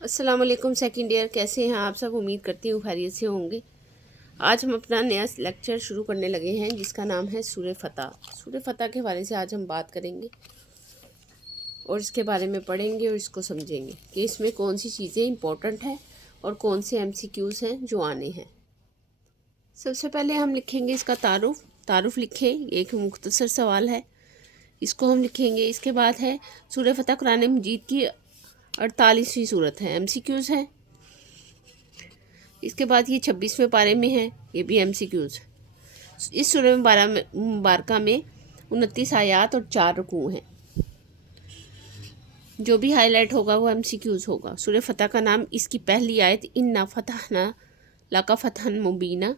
السلام علیکم second year, کیسے ہیں آپ سب؟ امید کرتی ہوں خیریت سے ہوں گے۔ آج ہم اپنا نیا لیکچر شروع کرنے لگے ہیں جس کا نام ہے سورہ فتح۔ سورہ فتح کے حوالے سے آج ہم بات کریں گے اور اس کے بارے میں پڑھیں گے اور اس کو سمجھیں گے کہ اس میں کون سی چیزیں امپورٹنٹ ہیں اور کون سے MCQs ہیں جو آنے ہیں۔ سب سے پہلے ہم لکھیں گے اس کا تعارف لکھیں، ایک مختصر سوال ہے، اس کو ہم لکھیں گے۔ اس کے بعد ہے سورہ فتح قرآن مجید کی 48ویں صورت ہے، MCQs ہیں۔ اس کے بعد یہ 26ویں پارے میں ہے، یہ بھی MCQs۔ اس سورہ مبارکہ میں 29 آیات اور 4 رکوع ہیں، جو بھی ہائی لائٹ ہوگا وہ MCQs ہوگا۔ سورہ فتح کا نام اس کی پہلی آیت اِنَّا فَتَحْنَا لَكَ فَتْحًا مُبِینًا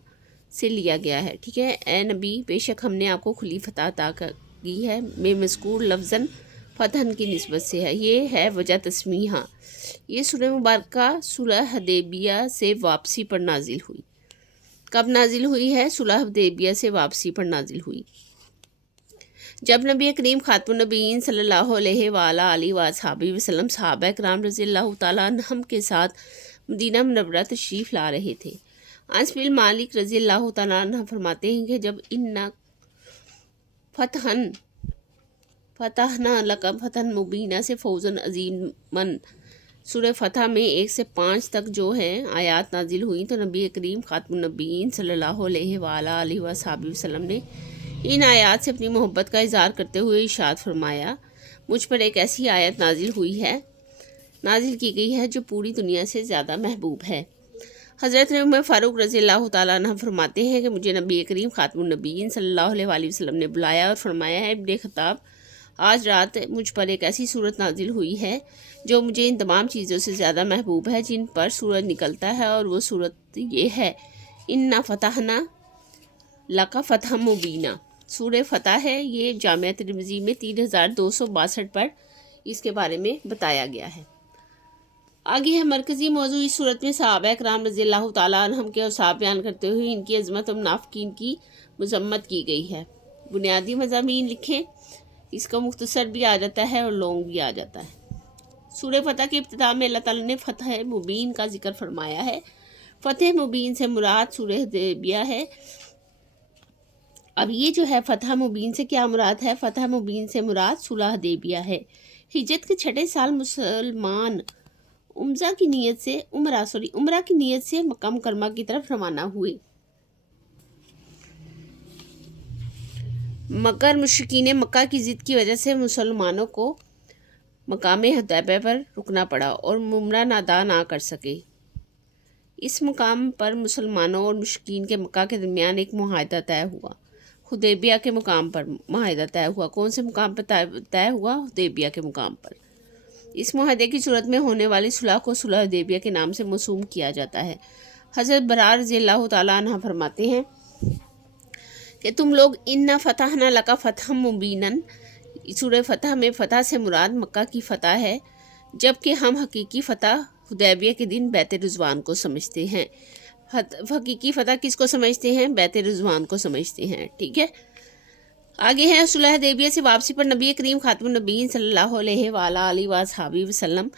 سے لیا گیا ہے، ٹھیک ہے۔ اے نبی، بے شک ہم نے آپ کو کھلی فتح عطا کی ہے، میں مذکور لفظاً فتحً کی نسبت سے ہے، یہ ہے وجہ تسمیہ۔ یہ سورہ مبارکہ صلح حدیبیہ سے واپسی پر نازل ہوئی۔ کب نازل ہوئی ہے؟ صلح حدیبیہ سے واپسی پر نازل ہوئی، جب نبی کریم خاتم النبیین صلی اللہ علیہ وآلہ وصحبہ وسلم صحابہ کرام رضی اللہ تعالیٰ عنہم کے ساتھ مدینہ منورہ تشریف لا رہے تھے۔ انس بن مالک رضی اللہ تعالیٰ عنہ فرماتے ہیں کہ جب اِنَّا فتحنا لک فتحا مبینہ سے فوزاً عظیماً سورہ فتح میں 1 سے 5 تک جو ہے آیات نازل ہوئیں، تو نبی کریم خاتم النبیین صلی اللہ علیہ وآلہ وصحبہ وسلم نے ان آیات سے اپنی محبت کا اظہار کرتے ہوئے ارشاد فرمایا، مجھ پر ایک ایسی آیت نازل کی گئی ہے جو پوری دنیا سے زیادہ محبوب ہے۔ حضرت عمر فاروق رضی اللہ تعالیٰ عنہ فرماتے ہیں کہ مجھے نبی کریم خاتم النبیین صلی اللہ علیہ وآلہ وسلم نے بلایا اور فرمایا ہے، ابن خطاب، آج رات مجھ پر ایک ایسی صورت نازل ہوئی ہے جو مجھے ان تمام چیزوں سے زیادہ محبوب ہے جن پر سورج نکلتا ہے، اور وہ صورت یہ ہے، اِنَّا فَتَحْنَا لَكَ فَتْحًا مُبِینًا۔ سورہ فتح ہے، یہ جامعہ ترمذی میں 3262 پر اس کے بارے میں بتایا گیا ہے۔ آگے ہے مرکزی موضوع اس صورت میں صحابہ کرام رضی اللہ تعالیٰ عنہم کے اوصاف بیان کرتے ہوئے ان کی عظمت اور منافقین کی مذمت کی گئی ہے۔ بنیادی مضامین لکھیں، اس کا مختصر بھی آ جاتا ہے اور لانگ بھی آ جاتا ہے۔ سورہ فتح کی ابتدا میں اللہ تعالیٰ نے فتح مبین کا ذکر فرمایا ہے۔ فتح مبین سے مراد سورہ حدیبیہ ہے۔ اب یہ جو ہے فتح مبین سے کیا مراد ہے؟ فتح مبین سے مراد صلح حدیبیہ ہے۔ ہجرت کے 6 سال مسلمان عمرہ کی نیت سے مکہ مکرمہ کی طرف روانہ ہوئے، مگر مشرکین مکہ کی ضد کی وجہ سے مسلمانوں کو مقام حدیبیہ پر رکنا پڑا اور عمرہ ادا نہ کر سکے۔ اس مقام پر مسلمانوں اور مشرکین کے مکہ کے درمیان ایک معاہدہ طے ہوا، حدیبیہ کے مقام پر معاہدہ طے ہوا۔ کون سے مقام پر طے ہوا؟ حدیبیہ کے مقام پر۔ اس معاہدے کی صورت میں ہونے والی صلح کو صلح حدیبیہ کے نام سے موسوم کیا جاتا ہے۔ حضرت برار رضی اللہ تعالیٰ عنہ فرماتے ہیں کہ تم لوگ اِنَّا فَتَحْنَا لَكَ فَتْحًا مُبِینًا، سورہ فتح میں فتح سے مراد مکہ کی فتح ہے، جبکہ ہم حقیقی فتح حدیبیہ کے دن بیت رضوان کو سمجھتے ہیں۔ حقیقی فتح کس کو سمجھتے ہیں؟ بیت رضوان کو سمجھتے ہیں، ٹھیک ہے۔ آگے ہے صلح حدیبیہ سے واپسی پر نبی کریم خاتم النبیین صلی اللہ علیہ وآلہ وصحبہ وسلم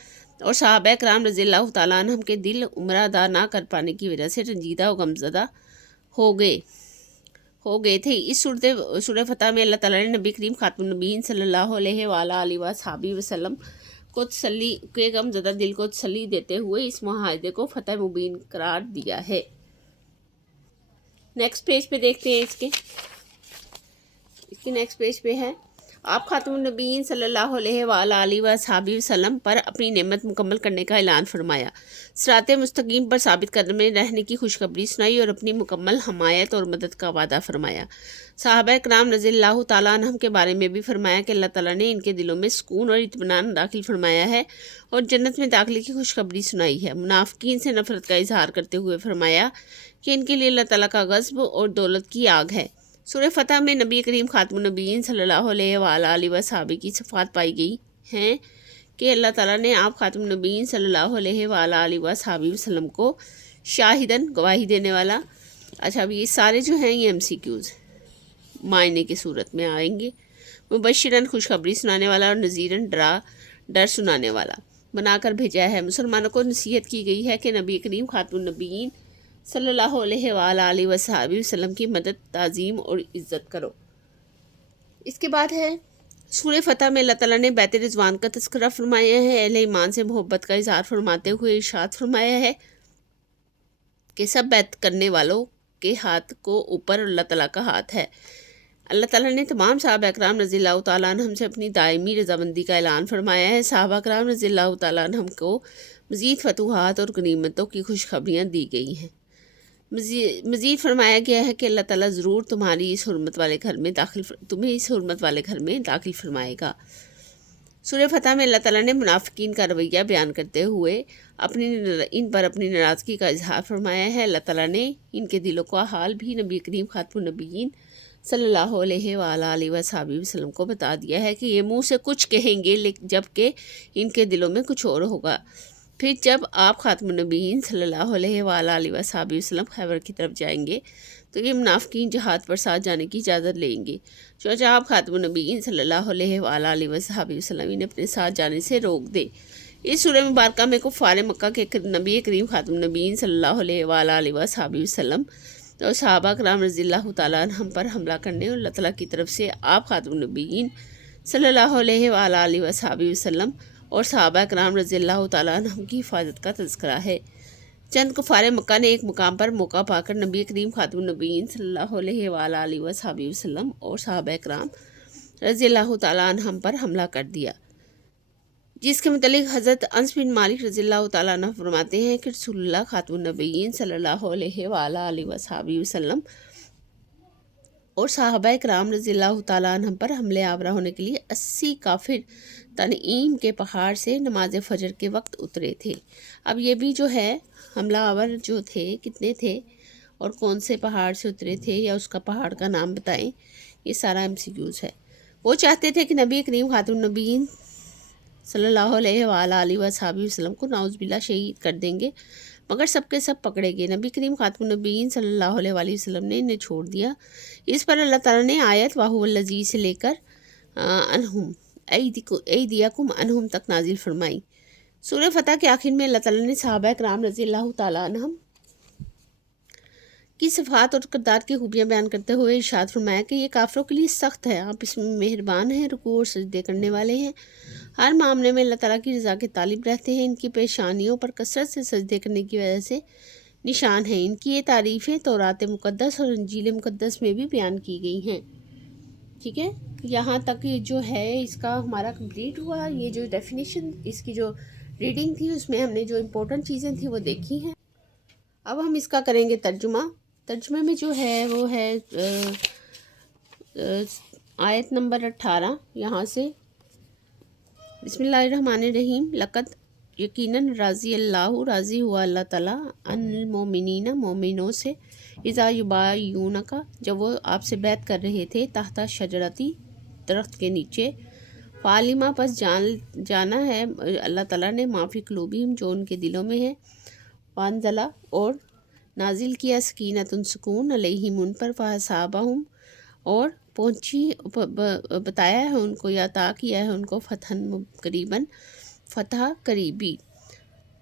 اور صحابہ کرام رضی اللہ تعالیٰ عنہم کے دل عمرہ ادا نہ کر پانے کی وجہ سے رنجیدہ و غمزدہ ہو گئے تھے۔ اس سورہ فتح میں اللہ تعالیٰ نے نبی کریم خاتم النبیین صلی اللہ علیہ وآلہ وصحبہ وسلم کو تسلی کے غمزدہ دل کو تسلی دیتے ہوئے اس معاہدے کو فتح مبین قرار دیا ہے۔ نیکسٹ پیج پہ دیکھتے ہیں، اس کی نیکسٹ پیج پہ ہے، آپ خاتم النبیین صلی اللہ علیہ وآلہ وصحبہ وسلم پر اپنی نعمت مکمل کرنے کا اعلان فرمایا، صراط مستقیم پر ثابت قدم رہنے کی خوشخبری سنائی اور اپنی مکمل حمایت اور مدد کا وعدہ فرمایا۔ صحابہ کرام رضی اللہ تعالیٰ عنہم کے بارے میں بھی فرمایا کہ اللہ تعالیٰ نے ان کے دلوں میں سکون اور اطمینان داخل فرمایا ہے اور جنت میں داخلے کی خوشخبری سنائی ہے۔ منافقین سے نفرت کا اظہار کرتے ہوئے فرمایا کہ ان کے لیے اللہ تعالیٰ کا غضب اور دولت کی آگ ہے۔ سورہ فتح میں نبی کریم خاتم النبیین صلی اللہ علیہ وآلہ وصحبہ کی صفات پائی گئی ہیں کہ اللہ تعالیٰ نے آپ خاتم النبیین صلی اللہ علیہ وآلہ وصحبہ وسلم کو شاہدن گواہی دینے والا۔ اچھا، اب یہ سارے جو ہیں یہ MCQs معنی کی صورت میں آئیں گے۔ مبشرن خوشخبری سنانے والا اور نذیرن ڈر سنانے والا۔ بنا کر بھیجا ہے۔ مسلمانوں کو نصیحت کی گئی ہے کہ نبی کریم خاتم النبیین صلی اللہ علیہ وآلہ وصحبہ وسلم کی مدد، تعظیم اور عزت کرو۔ اس کے بعد ہے سورہ فتح میں اللہ تعالیٰ نے بیت رضوان کا تذکرہ فرمایا ہے۔ اہل ایمان سے محبت کا اظہار فرماتے ہوئے ارشاد فرمایا ہے کہ سب بیعت کرنے والوں کے ہاتھ کو اوپر اللہ تعالیٰ کا ہاتھ ہے۔ اللہ تعالیٰ نے تمام صحابہ اکرام رضی اللہ تعالیٰ عنہم سے اپنی دائمی رضامندی کا اعلان فرمایا ہے۔ صحابہ اکرام رضی اللہ تعالیٰ عنہم کو مزید فتوحات اور غنیمتوں کی خوشخبریاں دی گئی ہیں۔ مزید فرمایا گیا ہے کہ اللہ تعالیٰ ضرور تمہیں اس حرمت والے گھر میں داخل فرمائے گا۔ سورہ فتح میں اللہ تعالیٰ نے منافقین کا رویہ بیان کرتے ہوئے ان پر اپنی ناراضگی کا اظہار فرمایا ہے۔ اللہ تعالیٰ نے ان کے دلوں کا حال بھی نبی کریم خاتم النبیین صلی اللہ علیہ وآلہ وصحبہ وسلم کو بتا دیا ہے کہ یہ منہ سے کچھ کہیں گے جبکہ ان کے دلوں میں کچھ اور ہوگا۔ پھر جب آپ خاتم النبیین صلی اللہ علیہ وآلہ وصحبہ وسلم خیبر کی طرف جائیں گے تو یہ منافقین جہاد پر ساتھ جانے کی اجازت لیں گے، چنانچہ آپ خاتم النبیین صلی اللہ علیہ وآلہ وصحبہ وسلم انہیں اپنے ساتھ جانے سے روک دے۔ اس سورہ مبارکہ میں کفار مکہ کے نبی کریم خاتم النبیین صلی اللہ علیہ وآلہ وصحبہ وسلم اور صحابہ کرام رضی اللہ تعالیٰ عنہم پر حملہ کرنے اور اللہ تعالیٰ کی طرف سے آپ خاتم النبیین صلی اللہ علیہ وآلہ وصحبہ وسلم اور صحابہ کرام رضی اللہ تعالیٰ عنہم کی حفاظت کا تذکرہ ہے۔ چند کفار مکہ نے ایک مقام پر موقع پا کر نبی کریم خاتم النبیین صلی اللہ علیہ وآلہ وصحبہ وسلم اور صحابہ کرام رضی اللہ تعالیٰ عنہم پر حملہ کر دیا، جس کے متعلق حضرت انس بن مالک رضی اللہ تعالیٰ عنہ فرماتے ہیں کہ رسول اللہ خاتم النبیین صلی اللہ علیہ وآلہ وصحبہ وسلم اور صحابہ کرام رضی اللہ تعالیٰ عنہم پر حملے آورہ ہونے کے لیے 80 کافر تنعیم کے پہاڑ سے نماز فجر کے وقت اترے تھے۔ اب یہ بھی جو ہے حملہ آور جو تھے کتنے تھے اور کون سے پہاڑ سے اترے تھے یا اس کا پہاڑ کا نام بتائیں، یہ سارا MCQs ہے۔ وہ چاہتے تھے کہ نبی کریم خاتم النبیین صلی اللہ علیہ وآلہ وصحبہ وسلم کو نعوذ باللہ شہید کر دیں گے، مگر سب کے سب پکڑے گئے۔ نبی کریم خاتم النبیین صلی اللہ علیہ وآلہ وسلم نے انہیں چھوڑ دیا۔ اس پر اللہ تعالیٰ نے آیت وَهُوَ الَّذِي سے لے کر انہم ایدیکم انہم تک نازل فرمائی۔ سورہ فتح کے آخر میں اللہ تعالیٰ نے صحابہ کرام رضی اللہ تعالیٰ عنہم کی صفات اور کردار کی خوبیاں بیان کرتے ہوئے ارشاد فرمایا کہ یہ کافروں کے لیے سخت ہے، آپ اس میں مہربان ہیں، رکوع اور سجدے کرنے والے ہیں، ہر معاملے میں اللہ تعالیٰ کی رضا کے طالب رہتے ہیں، ان کی پیشانیوں پر کثرت سے سجدے کرنے کی وجہ سے نشان ہیں۔ ان کی یہ تعریفیں تورات مقدس اور انجیل مقدس میں بھی بیان کی گئی ہیں۔ ٹھیک ہے، یہاں تک جو ہے اس کا ہمارا کمپلیٹ ہوا۔ یہ جو ڈیفینیشن اس کی جو ریڈنگ تھی اس میں ہم نے جو امپورٹنٹ چیزیں تھیں وہ دیکھی ہیں۔ اب ہم اس کا کریں گے ترجمہ۔ ترجمے میں جو ہے وہ ہے آیت نمبر 18 یہاں سے، بسم اللہ الرحمن الرحیم۔ لقد یقیناً راضی ہوا اللہ تعالیٰ عن المومنین مومنوں سے، اذا یبایعونک جب وہ آپ سے بیعت کر رہے تھے، تحت شجرتی درخت کے نیچے، فعلم پس جانا ہے اللہ تعالیٰ نے ما فی قلوبہم جو ان کے دلوں میں ہے، وانزل اور نازل کیا سکینۃ سکون علیہم ان پر، فاصابہم اور بتایا ہے ان کو یا عطا کیا ہے ان کو، فتح قریباً فتح قریبی۔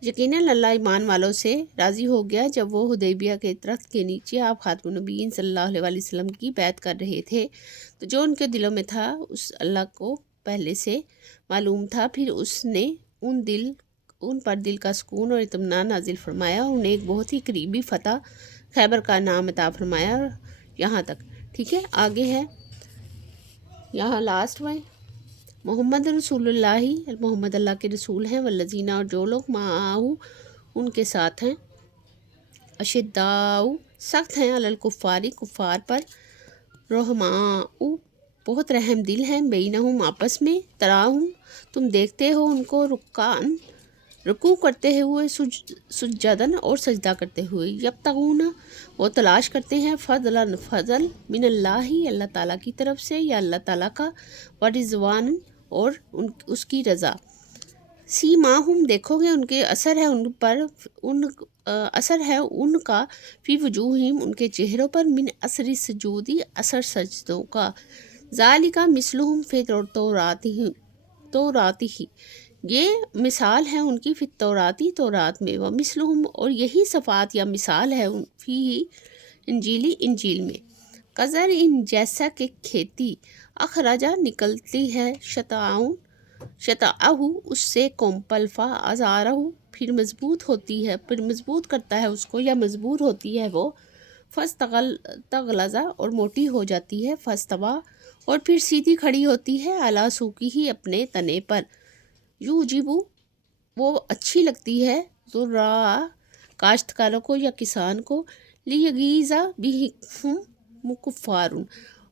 یقیناً اللہ ایمان والوں سے راضی ہو گیا جب وہ حدیبیہ کے درخت کے نیچے آپ خاتم النبیین صلی اللہ علیہ وسلم کی بیعت کر رہے تھے، تو جو ان کے دلوں میں تھا اس اللہ کو پہلے سے معلوم تھا، پھر اس نے ان پر دل کا سکون اور اطمینان نازل فرمایا اور انہیں ایک بہت ہی قریبی فتح خیبر کا نام عطا فرمایا۔ یہاں تک ٹھیک ہے۔ آگے ہے یہاں لاسٹ میں محمد رسول اللہ، محمد اللہ کے رسول ہیں، والذین اور جو لوگ معاہو ان کے ساتھ ہیں، اشداء سخت ہیں، علی الکفار کفار پر، رحماء بہت رحم دل ہیں، بینہم آپس میں، تراہم تم دیکھتے ہو ان کو، رکعن رکوع کرتے ہوئے، سجدن اور سجدہ کرتے ہوئے، یبتغون وہ تلاش کرتے ہیں، فضل من اللہ اللہ تعالیٰ کی طرف سے یا اللہ تعالیٰ کا، ورضوان اور اس کی رضا، سیماہم دیکھو گے ان کے اثر ہے ان پر، اثر ہے ان کا، فی وجوہہم ان کے چہروں پر، من اثر السجود اثر سجدوں کا، ذالک مثلہم فی توراتہ یہ مثال ہے ان کی فی التوراتی تورات میں، و مثلہم اور یہی صفات یا مثال ہے فی انجیلی انجیل میں، قذر ان جیسا کہ کھیتی، اخراجہ نکلتی ہے، شتاؤ اس سے کومپل، ازارہ پھر مضبوط ہوتی ہے، پھر مضبوط کرتا ہے اس کو یا مضبوط ہوتی ہے وہ، تغلظہ اور موٹی ہو جاتی ہے، فاستویٰ اور پھر سیدھی کھڑی ہوتی ہے، علی سوقی ہی اپنے تنے پر، یوجبو وہ اچھی لگتی ہے، ذرا کاشتکاروں کو یا کسان کو، لیغیظ بہم کفار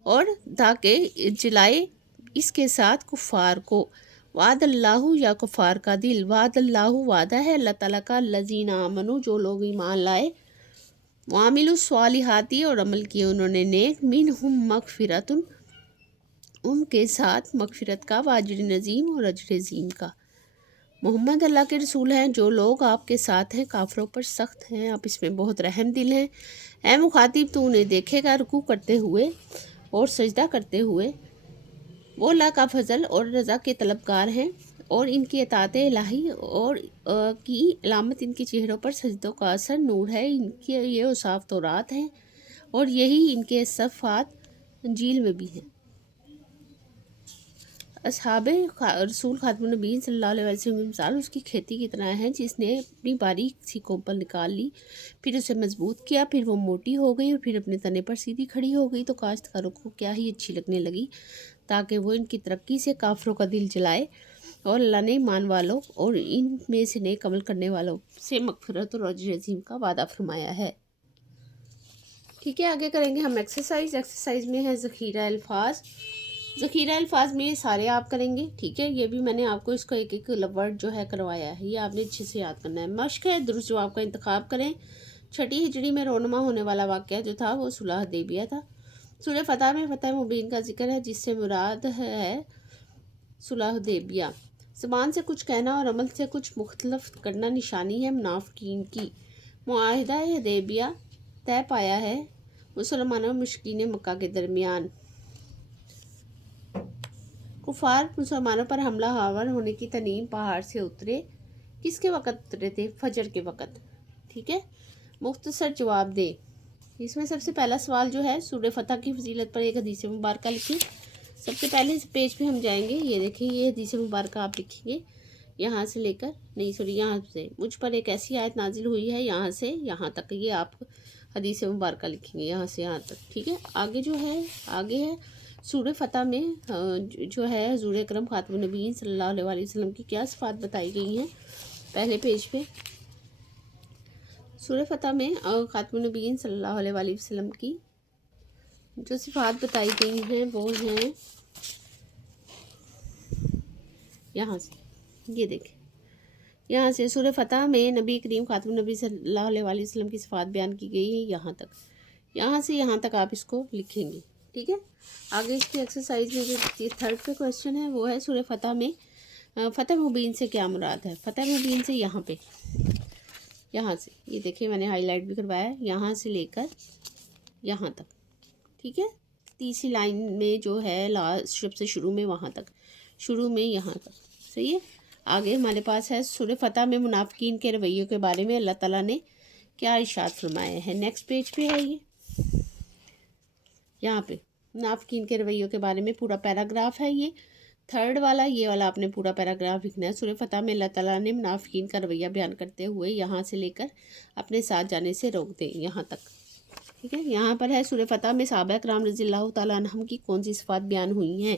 اور تاکہ جلائے اس کے ساتھ کفار کو، وعد اللہ یا کفار کا دل، وعد اللہ وعدہ ہے اللہ تعالیٰ کا، الذین آمنوا جو لوگ ایمان لائے، وعملوا الصالحات اور عمل کیے انہوں نے نیک، منہم مغفرۃ ان کے ساتھ مغفرت کا، واجر نظیم اور اجر عظیم کا۔ محمد اللہ کے رسول ہیں، جو لوگ آپ کے ساتھ ہیں کافروں پر سخت ہیں، آپ اس میں بہت رحم دل ہیں۔ اے مخاطب تو انہیں دیکھے گا رکوع کرتے ہوئے اور سجدہ کرتے ہوئے، وہ اللہ کا فضل اور رضا کے طلبگار ہیں، اور ان کی اطاعت الہی اور کی علامت ان کے چہروں پر سجدوں کا اثر نور ہے، ان کی یہ اوصاف تورات ہیں اور یہی ان کے صفات انجیل میں بھی ہیں۔ اصحاب رسول خاتم النبیین صلی اللہ علیہ وسلم کی مثال اس کی کھیتی کی طرح ہے جس نے اپنی باریک سی کومپل نکال لی، پھر اسے مضبوط کیا، پھر وہ موٹی ہو گئی اور پھر اپنے تنے پر سیدھی کھڑی ہو گئی، تو کاشتکاروں کو کیا ہی اچھی لگنے لگی، تاکہ وہ ان کی ترقی سے کافروں کا دل جلائے، اور اللہ نے ایمان والوں اور ان میں سے نیک عمل کرنے والوں سے مغفرت اور اجر عظیم کا وعدہ فرمایا ہے۔ ٹھیک ہے، آگے کریں گے ہم ایکسرسائز میں ہے ذخیرہ الفاظ۔ ذخیرہ الفاظ میں یہ سارے آپ کریں گے، ٹھیک ہے، یہ بھی میں نے آپ کو اس کا ایک ایک ورڈ جو ہے کروایا ہے، یہ آپ نے اچھے سے یاد کرنا ہے۔ مشق ہے، درست جواب کا انتخاب کریں۔ چھٹی ہجری میں رونما ہونے والا واقعہ جو تھا وہ صلح حدیبیہ تھا۔ سورہ فتح میں فتح مبین کا ذکر ہے جس سے مراد ہے صلح حدیبیہ۔ زبان سے کچھ کہنا اور عمل سے کچھ مختلف کرنا نشانی ہے منافقین کی۔ معاہدہ حدیبیہ طے پایا ہے مسلمانوں اور مشرکین مکہ کے درمیان۔ کفار مسلمانوں پر حملہ آور ہونے کی تنیم پہاڑ سے اترے، کس کے وقت اترے تھے؟ فجر کے وقت، ٹھیک ہے۔ مختصر جواب دے۔ اس میں سب سے پہلا سوال جو ہے سورہ فتح کی فضیلت پر ایک حدیث مبارکہ لکھیں۔ سب سے پہلے اس پیج پہ ہم جائیں گے، یہ دیکھیں، یہ حدیث مبارکہ آپ لکھیں گے یہاں سے لے کر، نہیں سوری یہاں سے، مجھ پر ایک ایسی آیت نازل ہوئی ہے، یہاں سے یہاں تک یہ آپ حدیث مبارکہ لکھیں گے، یہاں سے یہاں تک، ٹھیک ہے۔ آگے جو ہے، آگے ہے سورہ فتح میں جو ہے حضور اکرم خاتم النبیین صلی اللہ علیہ وسلم کی کیا صفات بتائی گئی ہیں، پہلے پیج پہ سورہ فتح میں خاتم النبیین صلی اللہ علیہ وسلم کی جو صفات بتائی گئی ہیں وہ ہیں یہاں سے، یہ دیکھیں، یہاں سے سورہ فتح میں نبی کریم خاتم النبی صلی اللہ علیہ وسلم کی صفات بیان کی گئی ہے، یہاں تک، یہاں سے یہاں تک آپ اس کو لکھیں گے، ٹھیک ہے۔ آگے اس کی ایکسرسائز میں جو تھرڈ پہ کویشچن ہے وہ ہے سورہ فتح میں فتح مبین سے کیا مراد ہے؟ فتح مبین سے یہاں پہ، یہاں سے، یہ دیکھیں میں نے ہائی لائٹ بھی کروایا ہے، یہاں سے لے کر یہاں تک، ٹھیک ہے۔ تیسری لائن میں جو ہے لاسٹ سب سے شروع میں وہاں تک، شروع میں یہاں تک، صحیح ہے۔ آگے ہمارے پاس ہے سورہ فتح میں منافقین کے رویوں کے بارے میں اللہ تعالیٰ نے کیا ارشاد فرمایا ہے، نیکسٹ پیج پہ ہے یہ، یہاں پہ منافقین کے رویوں کے بارے میں پورا پیراگراف ہے، یہ تھرڈ والا، یہ والا آپ نے پورا پیراگراف لکھنا ہے۔ سورہ فتح میں اللہ تعالیٰ نے منافقین کا رویہ بیان کرتے ہوئے یہاں سے لے کر اپنے ساتھ جانے سے روک دیں، یہاں تک، ٹھیک ہے۔ یہاں پر ہے سورہ فتح میں صحابہ کرام رضی اللہ تعالیٰ عنہم کی کون سی صفات بیان ہوئی ہیں،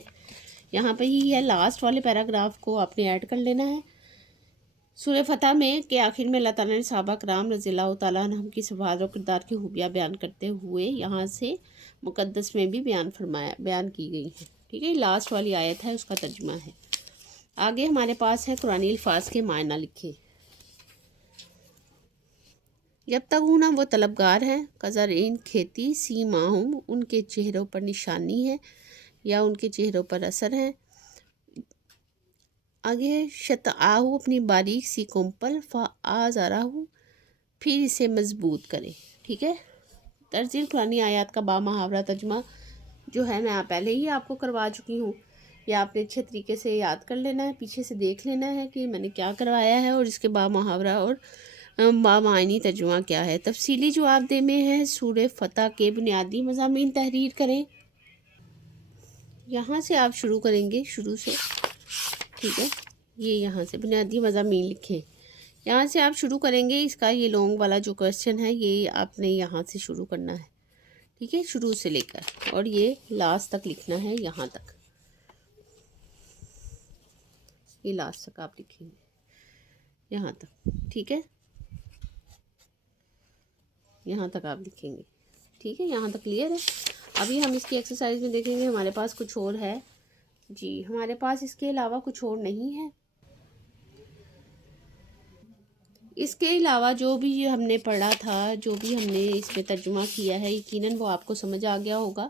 یہاں پہ ہی ہے، لاسٹ والے پیراگراف کو آپ نے ایڈ کر لینا ہے۔ سورہ فتح میں کے آخر میں اللہ تعالیٰ نے صحابہ کرام رضی اللہ تعالیٰ عنہم کی صفات اور کردار کی خوبیاں بیان کرتے ہوئے یہاں سے مقدس میں بھی بیان کی گئی ہیں، ٹھیک ہے۔ لاسٹ والی آیت ہے، اس کا ترجمہ ہے۔ آگے ہمارے پاس ہے قرآنی الفاظ کے معنی لکھیں۔ یبتغون وہ طلبگار ہیں، قزرعین کھیتی، سیماہم ان کے چہروں پر نشانی ہے یا ان کے چہروں پر اثر ہے۔ آگے ہے شتعاہو اپنی باریک سی کومپل، فآزرہو پھر اسے مضبوط کرے، ٹھیک ہے۔ ترجیح قرآنی آیات کا بامحاورہ ترجمہ جو ہے میں پہلے ہی آپ کو کروا چکی ہوں، یہ آپ نے اچھے طریقے سے یاد کر لینا ہے، پیچھے سے دیکھ لینا ہے کہ میں نے کیا کروایا ہے اور اس کے بعد محاورہ اور بامعنی ترجمہ کیا ہے۔ تفصیلی جواب دے میں ہے سورہ فتح کے بنیادی مضامین تحریر کریں۔ یہاں سے آپ شروع کریں گے، شروع سے، ٹھیک ہے، یہ یہاں سے بنیادی مضامین لکھیں، یہاں سے آپ شروع کریں گے۔ اس کا یہ لانگ والا جو کویسچن ہے یہ آپ نے یہاں سے شروع کرنا ہے، ٹھیک ہے، شروع سے لے کر، اور یہ لاسٹ تک لکھنا ہے، یہاں تک، یہ لاسٹ تک آپ لکھیں گے، یہاں تک، ٹھیک ہے، یہاں تک آپ لکھیں گے، ٹھیک ہے، یہاں تک کلیئر ہے۔ ابھی ہم اس کی ایکسرسائز میں دیکھیں گے، ہمارے پاس کچھ اور ہے جی، ہمارے پاس اس کے علاوہ کچھ اور نہیں ہے۔ اس کے علاوہ جو بھی ہم نے پڑھا تھا، جو بھی ہم نے اس میں ترجمہ کیا ہے، یقیناً وہ آپ کو سمجھ آ گیا ہوگا۔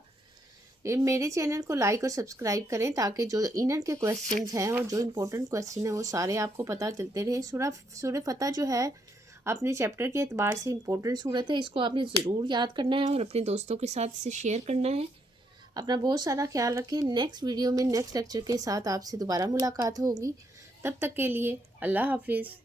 میرے چینل کو لائک اور سبسکرائب کریں تاکہ جو انر کے کویسچنز ہیں اور جو امپورٹنٹ کویسچن ہیں وہ سارے آپ کو پتہ چلتے رہیں۔ سورہ فتح جو ہے اپنے چیپٹر کے اعتبار سے امپورٹنٹ صورت ہے، اس کو آپ نے ضرور یاد کرنا ہے اور اپنے دوستوں کے ساتھ اسے شیئر کرنا ہے۔ اپنا بہت سارا خیال رکھیں۔ نیکسٹ ویڈیو میں نیکسٹ لیکچر کے ساتھ آپ سے دوبارہ ملاقات ہوگی، تب تک کے لیے اللہ حافظ۔